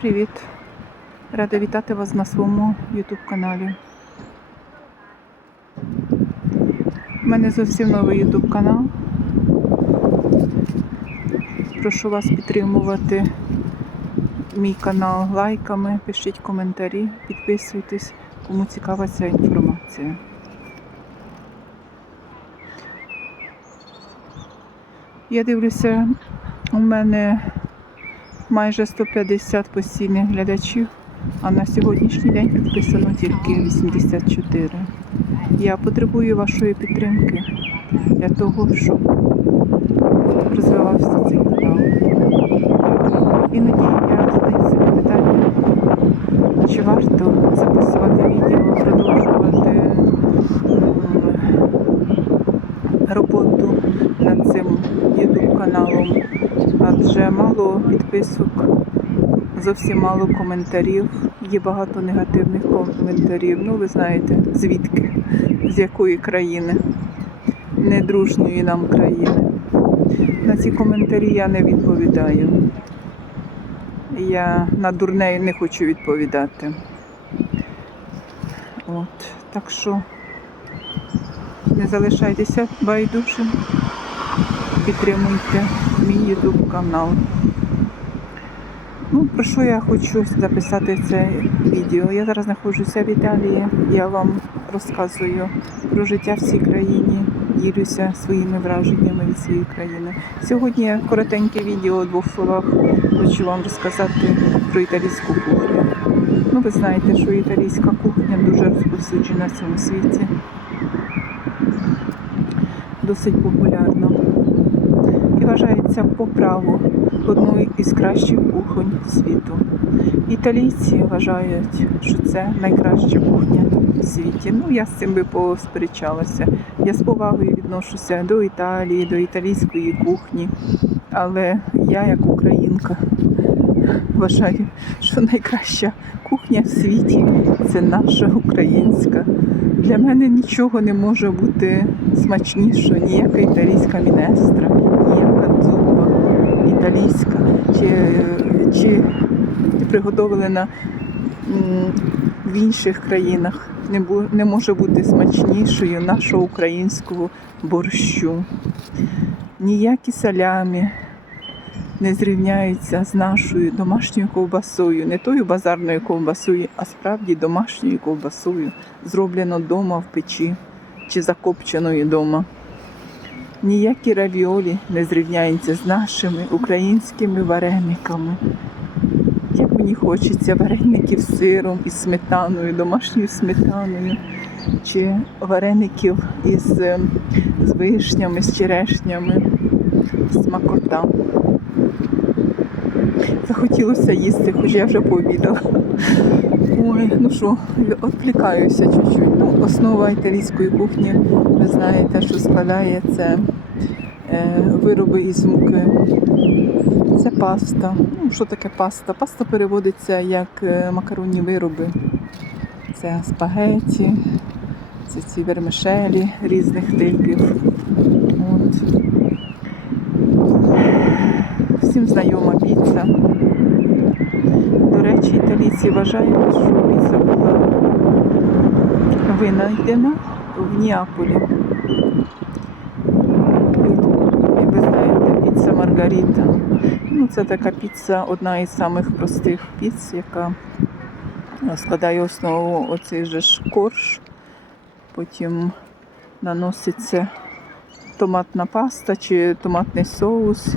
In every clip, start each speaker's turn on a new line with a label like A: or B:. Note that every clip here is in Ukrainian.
A: привіт! Рада вітати вас на своєму YouTube каналі. У мене зовсім новий YouTube канал. Прошу вас підтримувати мій канал лайками, пишіть коментарі, підписуйтесь, кому цікава ця інформація. Я дивлюся, у мене майже 150 постійних глядачів, а на сьогоднішній день підписано тільки 84. Я потребую вашої підтримки для того, щоб розвивався цей канал. Іноді я задаю собі питання, чи варто записувати відео, продовжувати адже мало підписок, зовсім мало коментарів, є багато негативних коментарів. Ну, ви знаєте, звідки, з якої країни, недружньої нам країни. На ці коментарі я не відповідаю. Я на дурнеї не хочу відповідати. От, так що не залишайтеся байдужим, підтримуйте мій YouTube канал. Ну, про що я хочу записати це відео? Я зараз знаходжуся в Італії. Я вам розказую про життя в цій країні, ділюся своїми враженнями від цієї країни. Сьогодні коротеньке відео у двох словах хочу вам розказати про італійську кухню. Ну, ви знаєте, що італійська кухня дуже розповсюджена в цьому світі, досить популярна вважається по праву одною із кращих кухонь світу. Італійці вважають, що це найкраща кухня в світі. Ну, я з цим би посперечалася. Я з повагою відношуся до Італії, до італійської кухні. Але я, як українка, вважаю, що найкраща кухня в світі це наша українська. Для мене нічого не може бути смачнішого, ніяка італійська мінестра, італійська чи, чи приготовлена в інших країнах. Не, не може бути смачнішою нашого українського борщу. Ніякі салямі не зрівняються з нашою домашньою ковбасою, не тою базарною ковбасою, а справді домашньою ковбасою, зроблено вдома в печі чи закопченою вдома. Ніякі равіолі не зрівняються з нашими українськими варениками. Як мені хочеться вареників з сиром із сметаною, домашньою сметаною, чи вареників із, е, з вишнями, з черешнями, смакота. Захотілося їсти, хоч я вже пообідала. Ой, ну що, відвлікаюся чуть-чуть. Ну, основа італійської кухні, ви знаєте, що складається е, вироби із муки. Це паста. Ну, що таке паста? Паста переводиться як е, макаронні вироби. Це спагеті, це ці вермишелі різних типів. От. Всім знайома піца. До італійці вважають, що піца була винайдена в Неаполі. І ви знаєте, піца Маргаріта. Ну, це така піца, одна із самих простих піц, яка складає основу оцей же корж. Потім наноситься томатна паста чи томатний соус,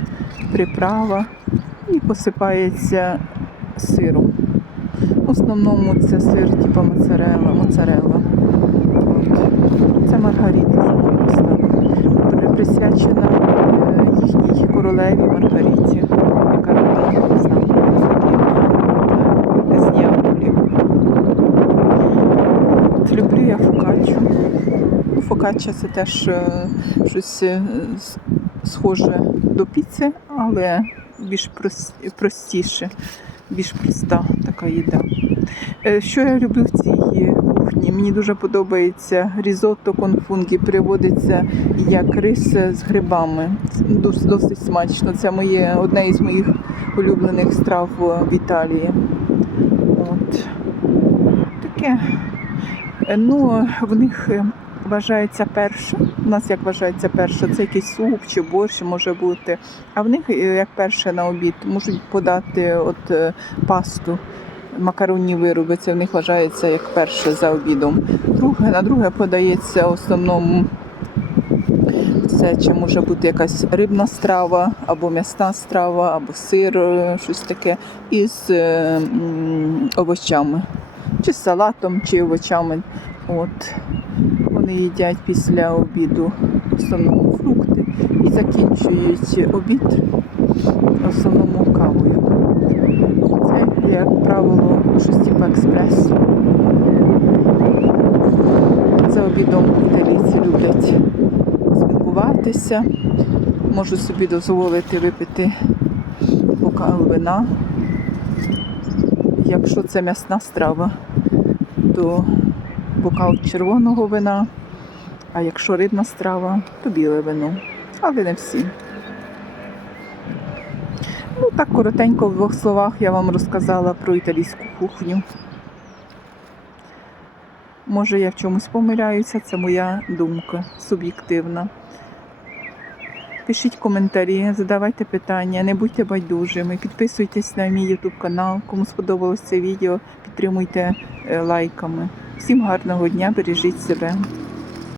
A: приправа і посипається сиром. В основному це сир типу моцарелла, моцарелла. Це маргарита сама проста. Присвячена е, їхній королеві Маргариті, яка родом з Наполі, з з Люблю я фокаччу. Ну, Фокачча це теж е, щось е, схоже до піци, але більш простіше, більш проста така їда. Е, Що я люблю в цій кухні? Мені дуже подобається різотто конфунгі, переводиться як рис з грибами. Дос- Досить смачно. Це моє, одне із моїх улюблених страв в Італії. От. Таке. Е, Ну, в них е, вважається перше. У нас як вважається перше, це якийсь суп чи борщ може бути. А в них е, як перше на обід можуть подати от е, пасту. Макаронні вироби, це в них вважається як перше за обідом. Друге, на друге подається в основному це чи може бути якась рибна страва, або м'ясна страва, або сир, е, щось таке, із овочами, чи салатом, чи овочами. От. Вони їдять після обіду в основному фрукти і закінчують обід в основному кавою. Це, як правило, щось типу експресу. За обідом італійці люблять спілкуватися, можу собі дозволити випити бокал вина. Якщо це м'ясна страва, то бокал червоного вина, а якщо рибна страва, то біле вино. Але не всі. Ну так коротенько в двох словах я вам розказала про італійську кухню. Може, я в чомусь помиляюся, це моя думка суб'єктивна. Пишіть коментарі, задавайте питання, не будьте байдужими, підписуйтесь на мій YouTube канал. Кому сподобалось це відео, підтримуйте е, лайками. Всім гарного дня, бережіть себе.